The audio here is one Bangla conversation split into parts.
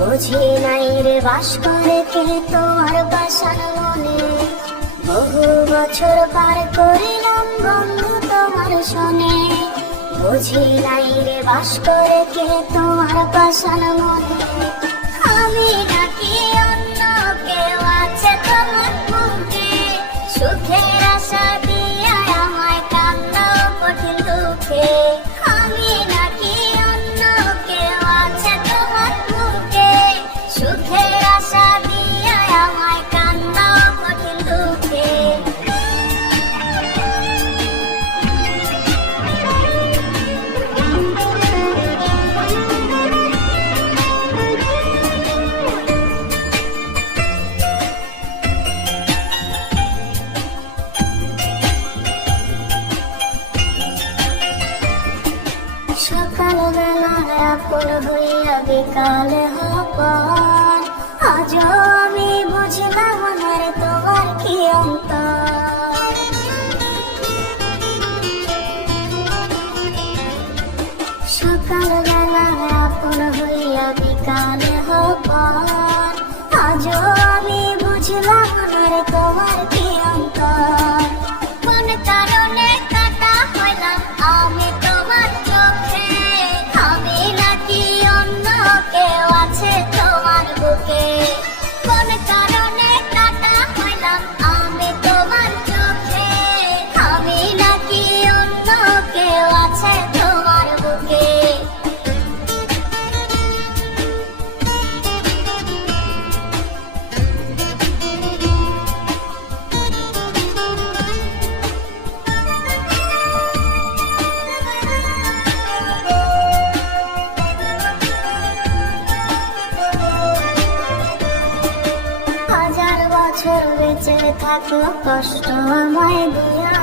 বুঝি নাই রে বাস করে কে তোমার বাসার মনে। বহু বছর পার করিলাম বন্ধু তোমার শোনে। বুঝি নাই রে বাস করে কে তোমার বাসার মনে। আমি নাকি অন্য কেউ আছে তোমার বুকে, সুখের আশা দিয়া আমায় কান্দাও কঠিন দুঃখে। আমি নাকি অন্য কেউ আছে তোমার বুকে, সুখের আশা দিয়া আমায় কান্দাও কঠিন দুঃখে। সকালবেলায় আপন হইয়া বিকালে হবার, আজও আমি বুঝলাম আমার তোমার কি অন্তর। সকালবেলায় আপন হইয়া বিকালে হবার, আজও আমি বুঝলাম আমার তোমার কি অন্তর। কোন কারণে কাটা হইলাম আমি তোমার চোখে, আমি নাকি অন্য কেউ আছে তোমার বুকে। কোন কারণে কাটা হইলাম আমি তোমার চোখে, আমি নাকি অন্য কেউ আছে তোমার বুকে। হাজার বছর বেঁচে থাকো কষ্ট আমায় দিয়া,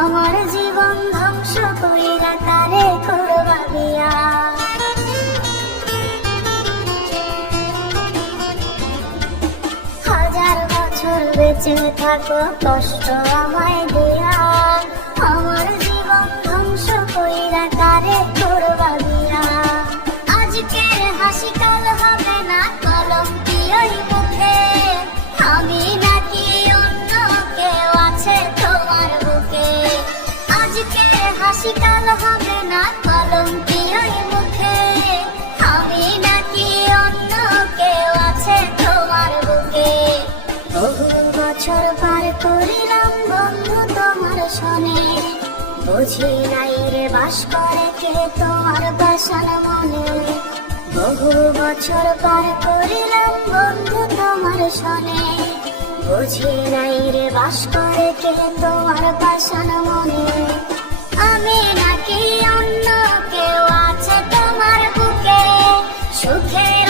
আমার জীবন ধ্বংস কইরা কারে করবা বিয়া। হাজার বছর বেঁচে থাকো কষ্ট আমায় দিয়া, আমার জীবন ধ্বংস কইরা কারে করবা বিয়া। আজকের হাসি কাল হবে না কলঙ্কি ওই মুখে, আমি নাকি অন্য কেউ আছে তোমার বুকে। আজকের হাসি কাল হবে না কলঙ্কি ওই মুখে, আমি নাকি অন্য কেউ আছে তোমার বুকে। বহু বছর পার করিলাম বন্ধু তোমার শোনে। বুঝি নাই রে বাস করে কে তোমার বাসার মনে। বহু বছর পার করিলাম বন্ধু তোমার শোনে। বুঝি নাই রে বাস করে কে তোমার বাসার মনে। আমি নাকি অন্য কেউ আছে তোমার বুকে, সুখের